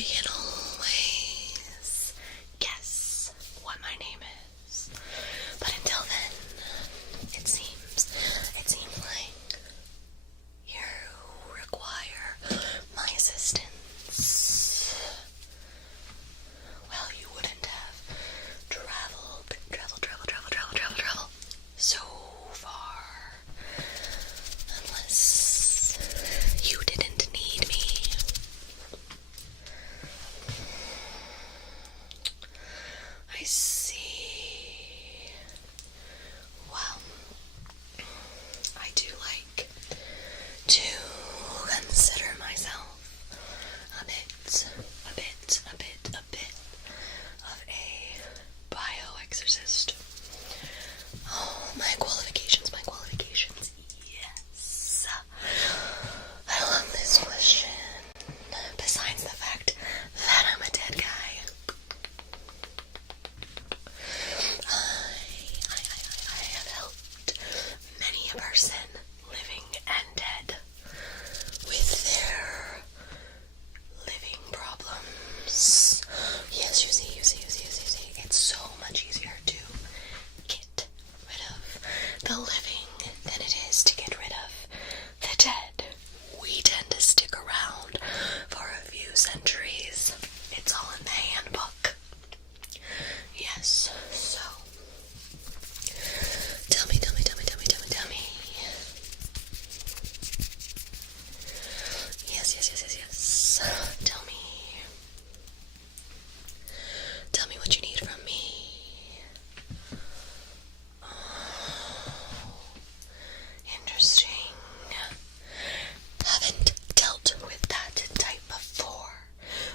we can always guess what my name is. But until then, it seems like you require my assistance. Well, you wouldn't have traveled so far unless you didn't need me. I see. Well, I do like to consider myself a bit of a bioexorcist. Oh, my qualifications, yes. I love this question. Besides the fact that I'm a dead guy, I have helped many a person, living and dead, with their living problems. Yes, you see, it's so much easier to get rid of the living than it is to get rid of the dead. We tend to stick around for a few centuries. It's all in the handbook. Yes, so tell me. Yes. Tell me what you need from me. Oh, interesting. Haven't dealt with that type before,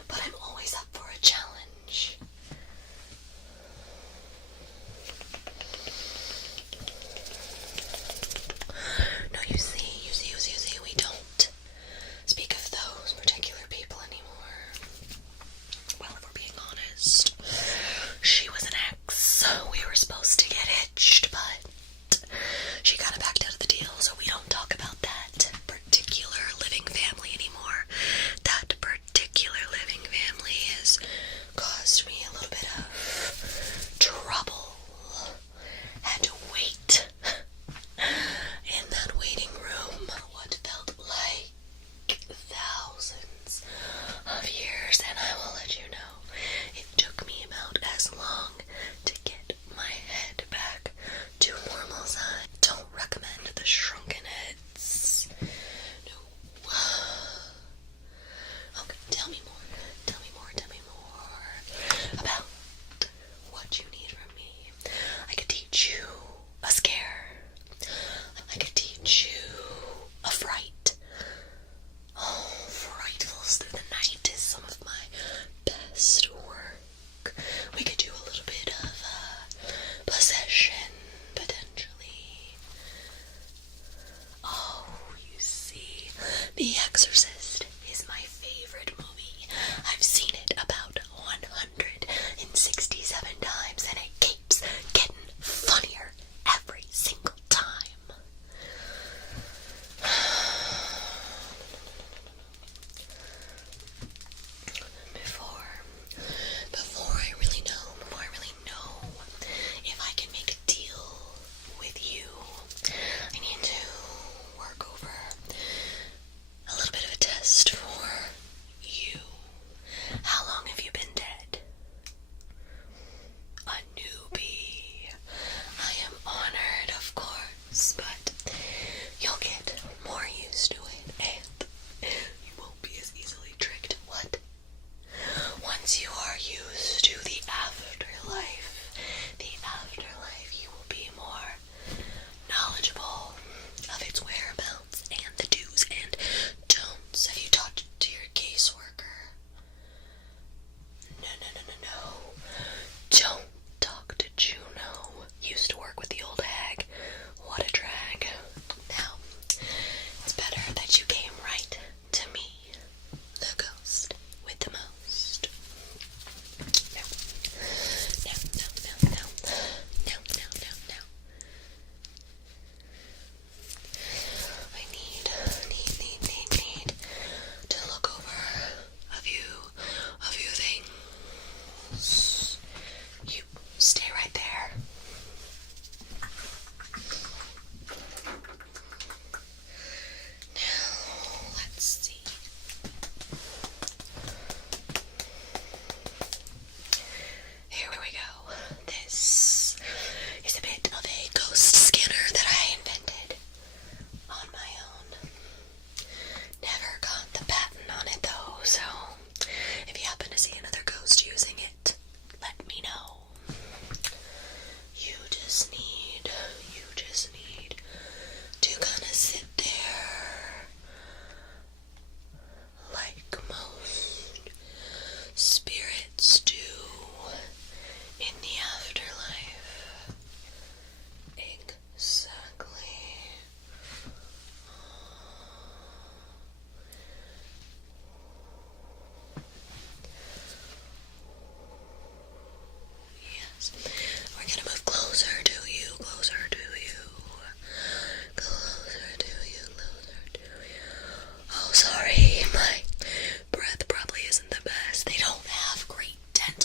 but I'm always up for a challenge. No, you see, we don't speak of those particular people anymore. Well, if we're being honest, she was an ex. We were supposed to get hitched, but she kind of backed out of the deal, so we don't talk about that particular living family anymore. That particular living family has caused me a little bit of trouble. Had to wait in that waiting room what felt like thousands of years, and I will let you know, it took me about as long to get my head back to normal size. Don't recommend the shrunken heads. No. Okay, tell me more about what you need from me. I could teach you a scare. I could teach you a fright. Oh, frightfuls through the night is some of my best work. We could do a little bit of possession, potentially. Oh, you see, The Exorcist is my favorite movie. I've seen it about 167 times, and it keeps getting funnier every single time. Before I really know if I can make a deal with you, I need to work over a little bit of a test for you. How long have you been dead? A newbie. I am honored, of course, but you'll get more used to it, and you won't be as easily tricked. What? Once you are used to the afterlife, you will be more knowledgeable of its whereabouts and the do's and don'ts. Have you talked to your caseworker? No. Don't talk to Juno. Used to work with the old hag. What a drag. Now, it's better that you came right to me, the ghost with the most. Now, stew in the afterlife. Exactly. Yes. We're gonna move closer to you, closer to you. Closer to you, closer to you. Oh, sorry, my breath probably isn't the best. They don't have great dental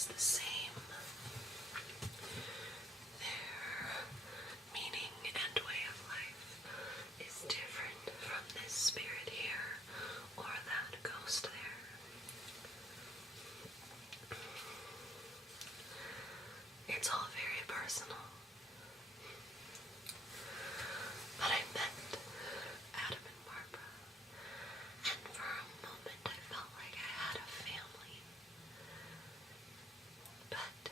is the same. Their meaning and way of life is different from this spirit here or that ghost there. It's all very personal. But I met Adam and Barbara, and for a moment I felt like I had a family. But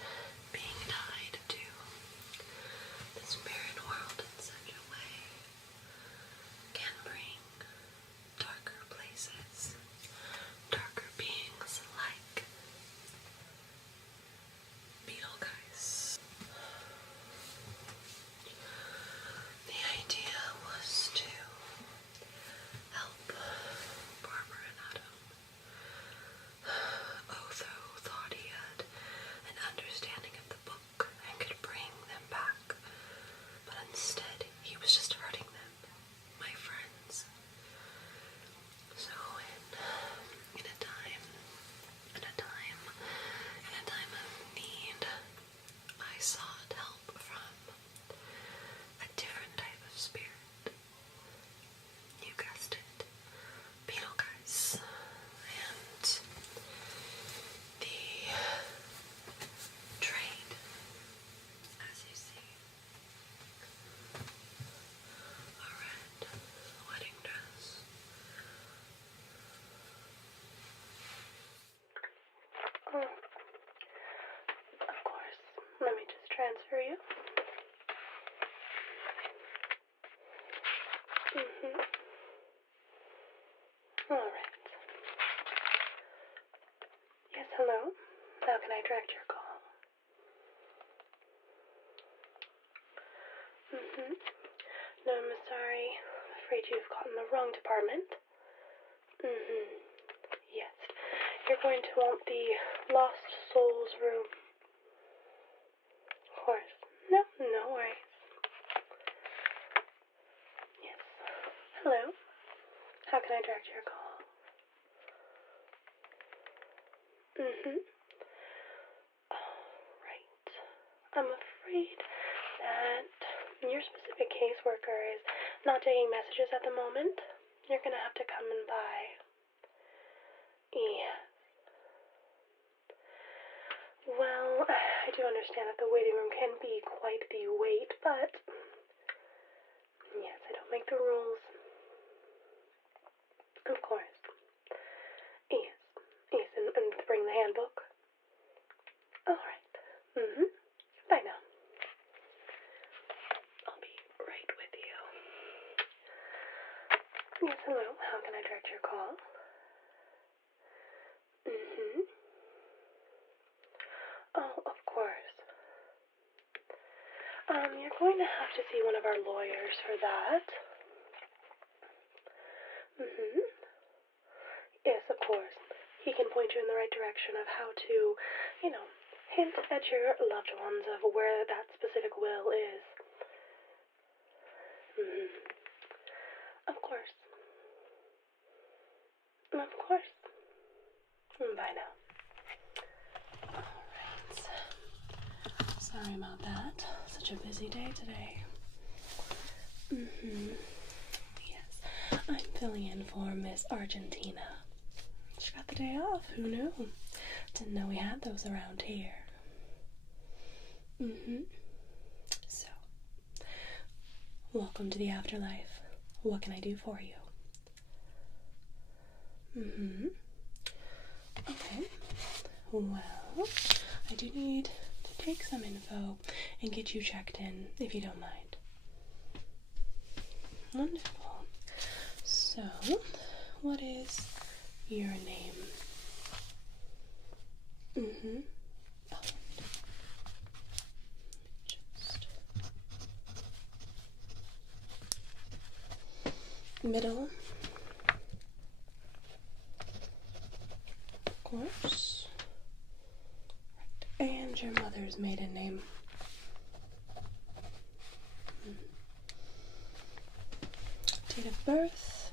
being tied to the spirit world in such a way can bring darker places, darker beings like Beetlejuice. The idea was to help Barbara and Adam. Otho thought he had an understanding of the book and could bring them back, but instead he was just hurting them, my friends. So in a time of need, I sought help from a different type of spirit. You guessed it, Beetlejuice. And the trade, as you see, a red wedding dress. Of course. Let me just transfer you. All right. Yes, hello. How can I direct your call? No, I'm sorry. I'm afraid you've gotten the wrong department. Yes. You're going to want the Lost Souls room. Of course. No worries. Yes. Hello. How can I direct your call? Right. I'm afraid that your specific caseworker is not taking messages at the moment. You're gonna have to come in by. Yes. Well, I do understand that the waiting room can be quite the wait, but yes, I don't make the rules. Of course. Yes, and bring the handbook. Alright. Bye now. I'll be right with you. Yes, hello. How can I direct your call? Oh, of course. You're going to have to see one of our lawyers for that. Yes, of course. He can point you in the right direction of how to, hint at your loved ones of where that specific will is. Of course. Of course. Bye now. Alright. Sorry about that. Such a busy day today. Yes. I'm filling in for Miss Argentina. She got the day off. Who knew? Didn't know we had those around here. So, welcome to the Afterlife. What can I do for you? Okay. Well, I do need to take some info and get you checked in, if you don't mind. Wonderful. So, what is your name? Middle. Of course. Right. And your mother's maiden name. Date of birth.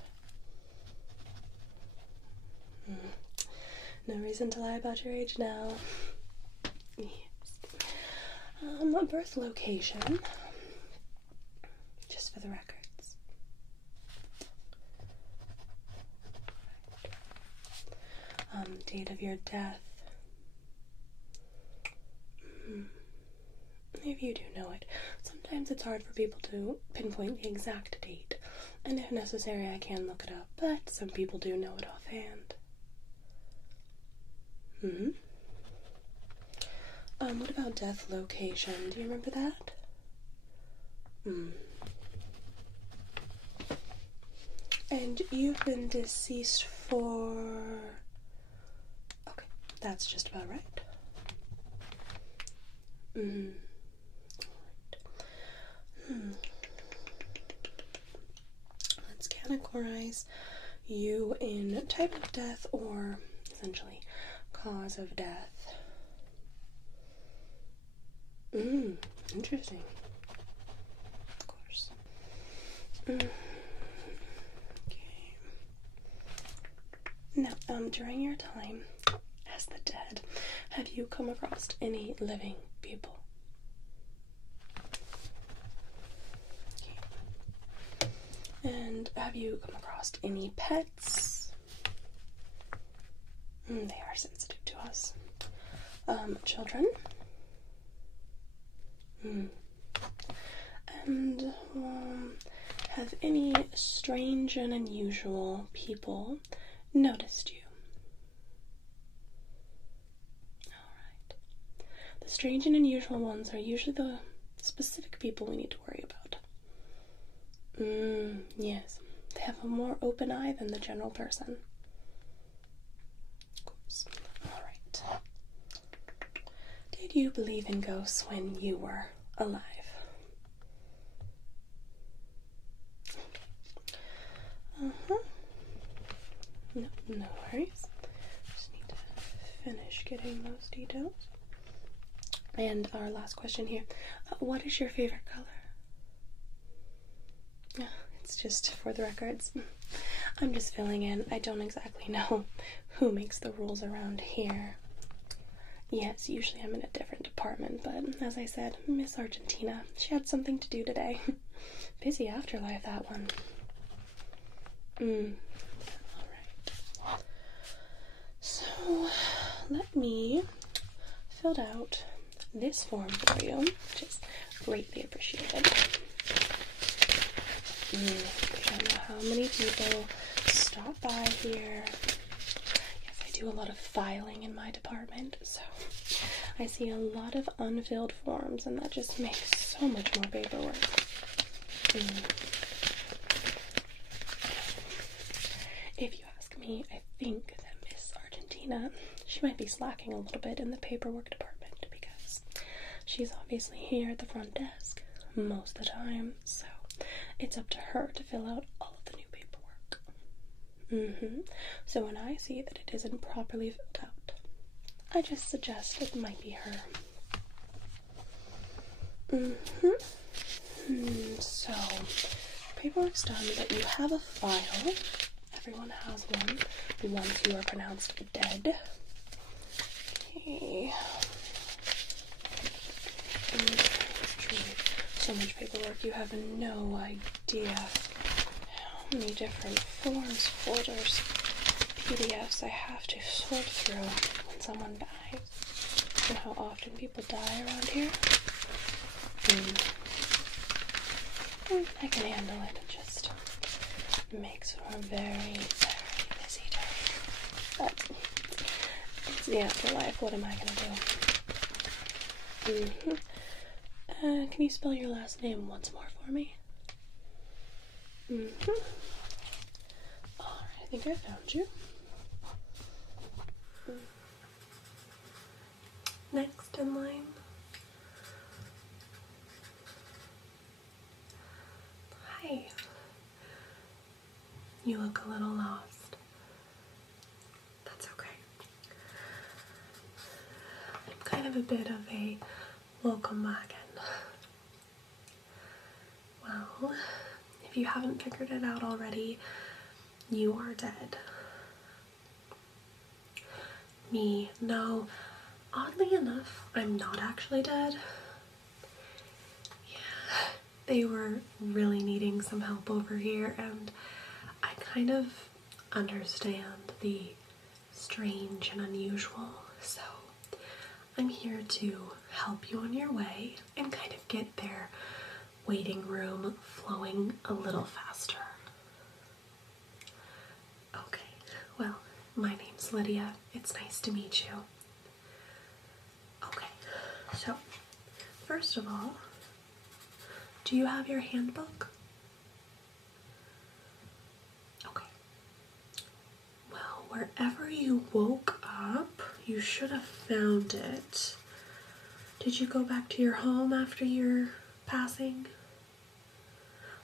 No reason to lie about your age now. about birth location? Just for the records. Date of your death. Maybe you do know it. Sometimes it's hard for people to pinpoint the exact date, and if necessary I can look it up, but some people do know it offhand. What about death location? Do you remember that? And you've been deceased for... Okay, that's just about right. Let's categorize you in type of death, or essentially cause of death. Interesting. Of course. Okay. Now, during your time as the dead, have you come across any living people? Okay. And have you come across any pets? They are sensitive to us. Children? And have any strange and unusual people noticed you? Alright. The strange and unusual ones are usually the specific people we need to worry about. Yes. They have a more open eye than the general person. Of course. Alright. Did you believe in ghosts when you were alive? No worries. Just need to finish getting those details. And our last question here. What is your favorite color? It's just for the records. I'm just filling in. I don't exactly know who makes the rules around here. Yes, usually I'm in a different department, but as I said, Miss Argentina, she had something to do today. Busy afterlife, that one. Alright. So, let me fill out this form for you, which is greatly appreciated. I don't know how many people stop by here. Yes, I do a lot of filing in my department, so I see a lot of unfilled forms, and that just makes so much more paperwork. If you ask me, I think that Miss Argentina, she might be slacking a little bit in the paperwork department, because she's obviously here at the front desk most of the time, so it's up to her to fill out all of the new paperwork. So when I see that it isn't properly filled out, I just suggest it might be her. So, paperwork's done, but you have a file. Everyone has one once you are pronounced dead. Okay. So much paperwork, you have no idea how many different forms, folders, PDFs I have to sort through when someone dies, and how often people die around here. I can handle it. It just makes for a very, very busy day. But it's the afterlife. What am I gonna do? Can you spell your last name once more for me? Alright, I think I found you. Next in line. Hi. You look a little lost. That's okay. I'm kind of a bit of a welcome wagon. Well, if you haven't figured it out already, you are dead. Me, no. Oddly enough, I'm not actually dead. they were really needing some help over here, and I kind of understand the strange and unusual, so I'm here to help you on your way and kind of get their waiting room flowing a little faster. Okay, well, my name's Lydia. It's nice to meet you. Okay, so first of all, do you have your handbook? Okay. Well, wherever you woke up, you should have found it. Did you go back to your home after your passing?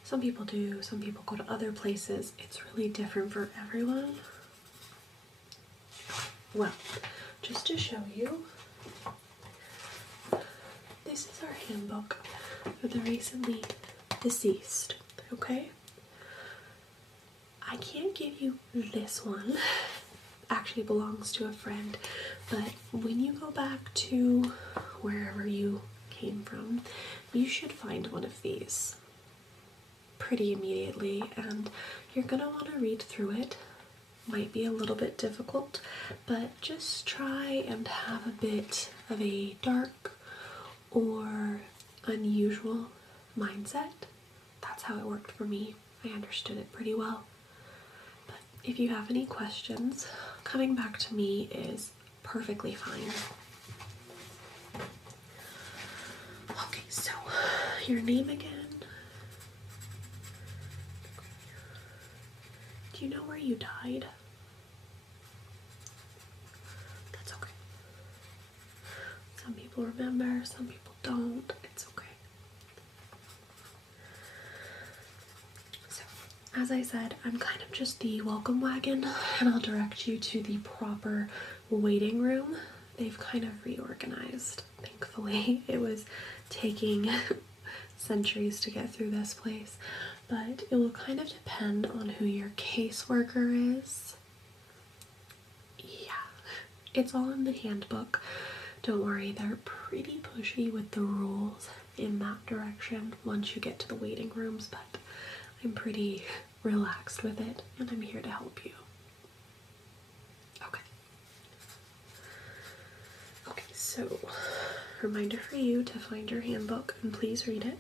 Some people do, some people go to other places. It's really different for everyone. Well, just to show you, this is our handbook for the recently deceased, okay? I can't give you this one. Actually belongs to a friend, but when you go back to wherever you came from, you should find one of these pretty immediately, and you're gonna want to read through it. Might be a little bit difficult, but just try and have a bit of a dark or unusual mindset. That's how it worked for me. I understood it pretty well. But if you have any questions, coming back to me is perfectly fine. Okay, so your name again? Do you know where you died? That's okay. Some people remember, some people don't. It's okay. So, as I said, I'm kind of just the welcome wagon, and I'll direct you to the proper waiting room. They've kind of reorganized, thankfully. It was taking centuries to get through this place, but it will kind of depend on who your caseworker is. Yeah, it's all in the handbook. Don't worry, they're pretty pushy with the rules in that direction once you get to the waiting rooms, but I'm pretty relaxed with it, and I'm here to help you. Okay. Okay, so reminder for you to find your handbook and please read it.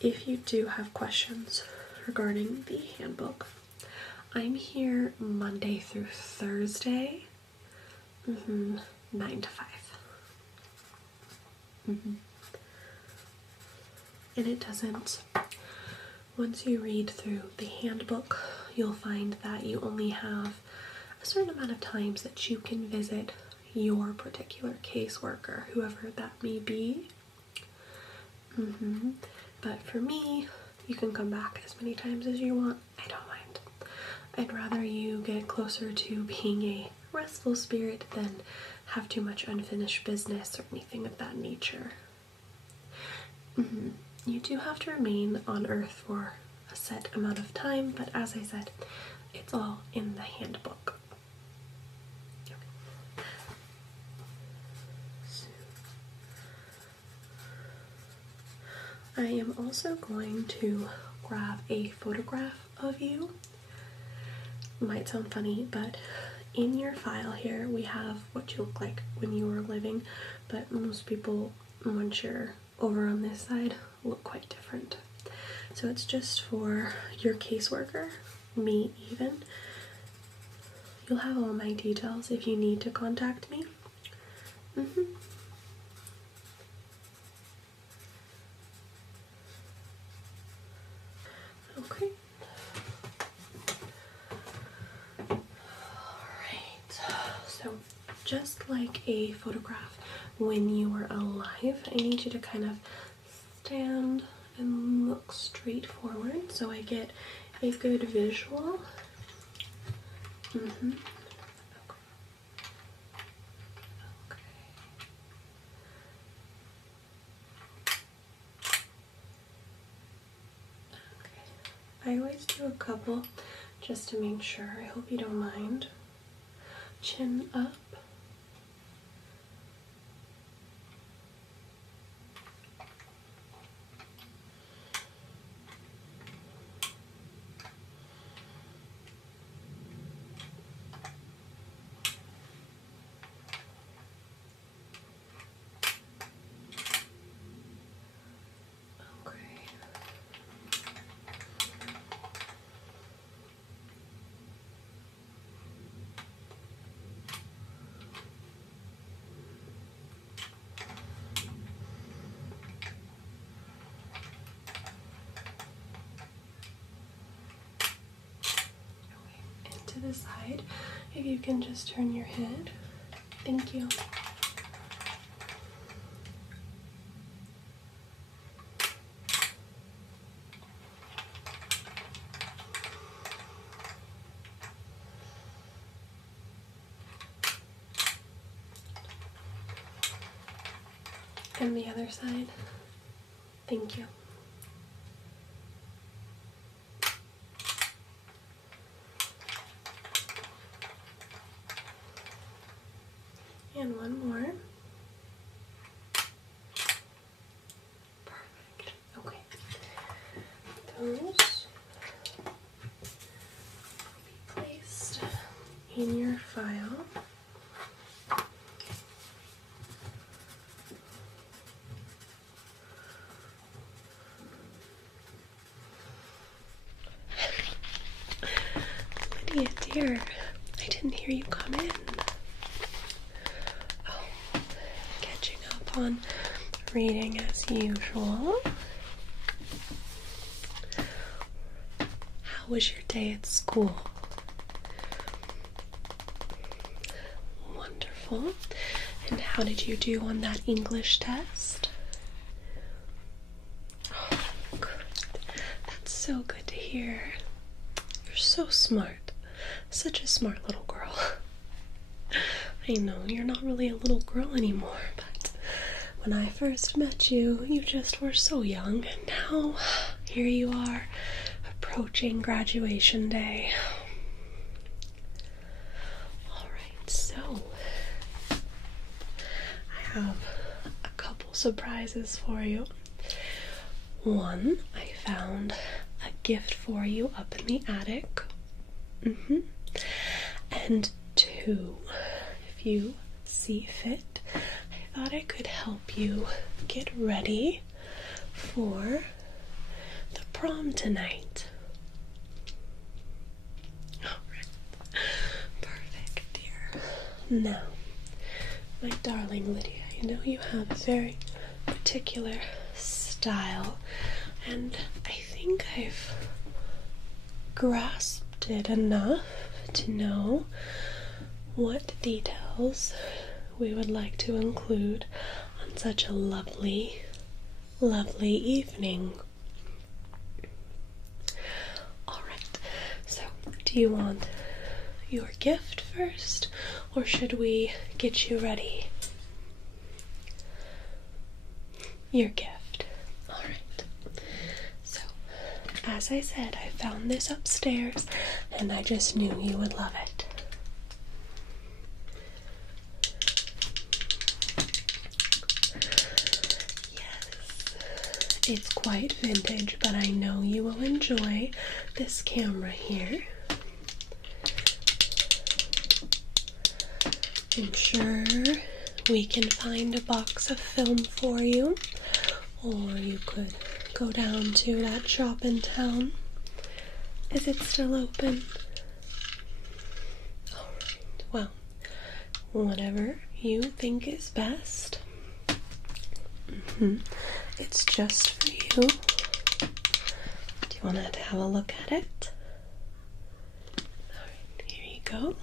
If you do have questions regarding the handbook, I'm here Monday through Thursday, 9 to 5. And it doesn't, once you read through the handbook, you'll find that you only have a certain amount of times that you can visit your particular caseworker, whoever that may be. But for me, you can come back as many times as you want. I don't mind. I'd rather you get closer to being a restful spirit than have too much unfinished business or anything of that nature. You do have to remain on Earth for a set amount of time, but as I said, it's all in the handbook. I am also going to grab a photograph of you. It might sound funny, but in your file here we have what you look like when you were living, but most people, once you're over on this side, look quite different. So it's just for your caseworker, me even. You'll have all my details if you need to contact me. Okay. Alright, so just like a photograph when you were alive, I need you to kind of stand and look straight forward so I get a good visual. Okay. I always do a couple just to make sure. I hope you don't mind. Chin up. to the side. If you can just turn your head. Thank you. And the other side. Thank you. And one more. Perfect. Okay. Those will be placed in your file. Lydia, dear, I didn't hear you come in. Oh, catching up on reading as usual. How was your day at school? Wonderful. And how did you do on that English test? Oh, good. That's so good to hear. You're so smart. Such a smart little girl. I know you're not really a little girl anymore, but when I first met you, you just were so young, and now here you are, approaching graduation day. Alright, so I have a couple surprises for you. One, I found a gift for you up in the attic. And two, if you see fit, I thought I could help you get ready for the prom tonight. Alright. Perfect, dear. Now, my darling Lydia, you know you have a very particular style, and I think I've grasped it enough to know what details we would like to include on such a lovely, lovely evening. Alright, so do you want your gift first, or should we get you ready? Your gift. Alright. So, as I said, I found this upstairs, and I just knew you would love it. Yes, it's quite vintage, but I know you will enjoy this camera here. I'm sure we can find a box of film for you, or you could go down to that shop in town. Is it still open? Alright, well, whatever you think is best. It's just for you. Do you want to have a look at it? Alright, here you go.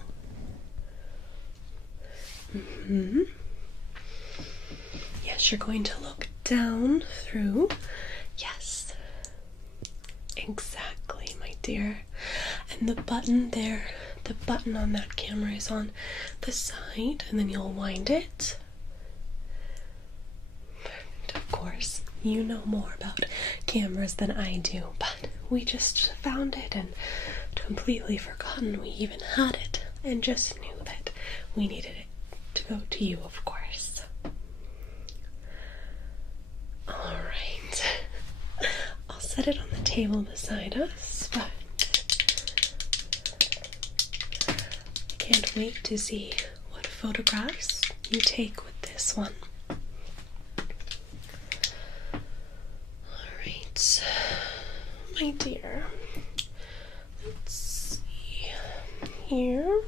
Yes, you're going to look down through. Yes. Exactly, my dear. And the button there, the button on that camera is on the side, and then you'll wind it. Perfect. Of course, you know more about cameras than I do, but we just found it and completely forgotten we even had it, and just knew that we needed it to go to you, of course. Alright. I'll set it on the table beside us, but I can't wait to see what photographs you take with this one. Alright, my dear. Let's see here.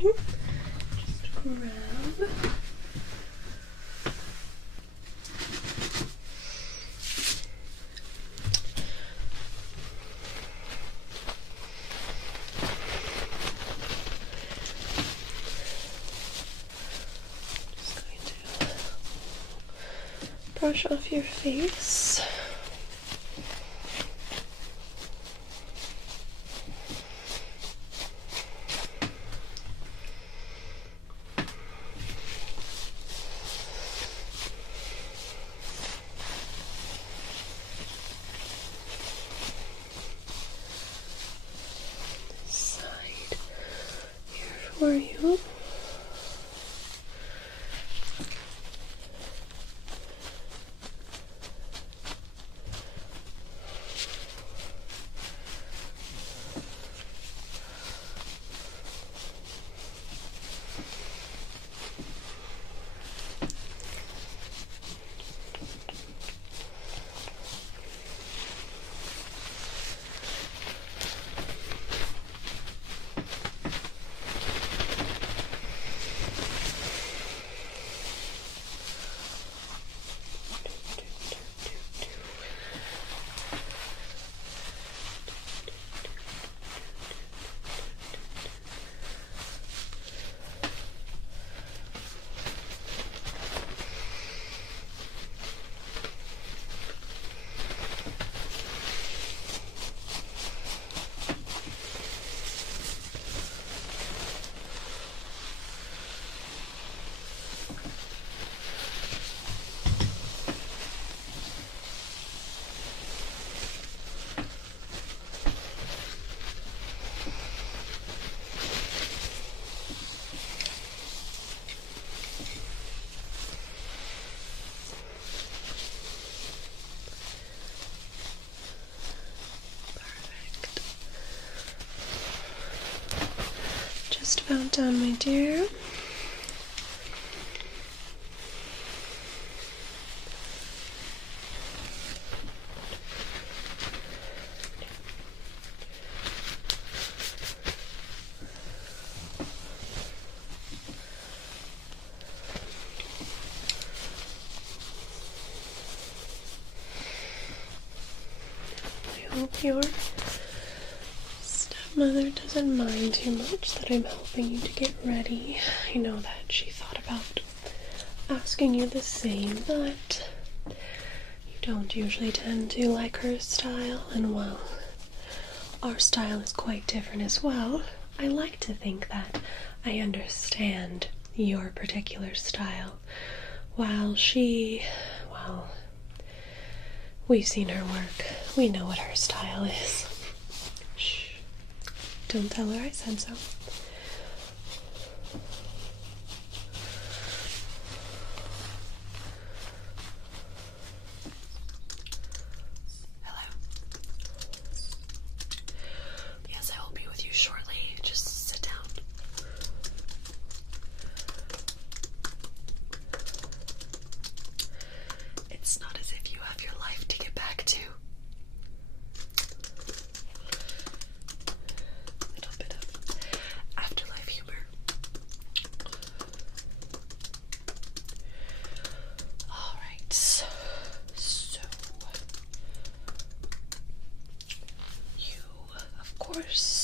Just grab. Just going to brush off your face. For you. Just about done, my dear. I hope your stepmother doesn't mind too much that I'm helping you to get ready. I know that she thought about asking you the same, but you don't usually tend to like her style, and while our style is quite different as well, I like to think that I understand your particular style, while she, well, we've seen her work. We know what her style is. Shh. Don't tell her I said so. Hello. Yes, I will be with you shortly. Just sit down. It's not as if you have your life to get back to. A little bit of afterlife humor. Alright, so you, of course,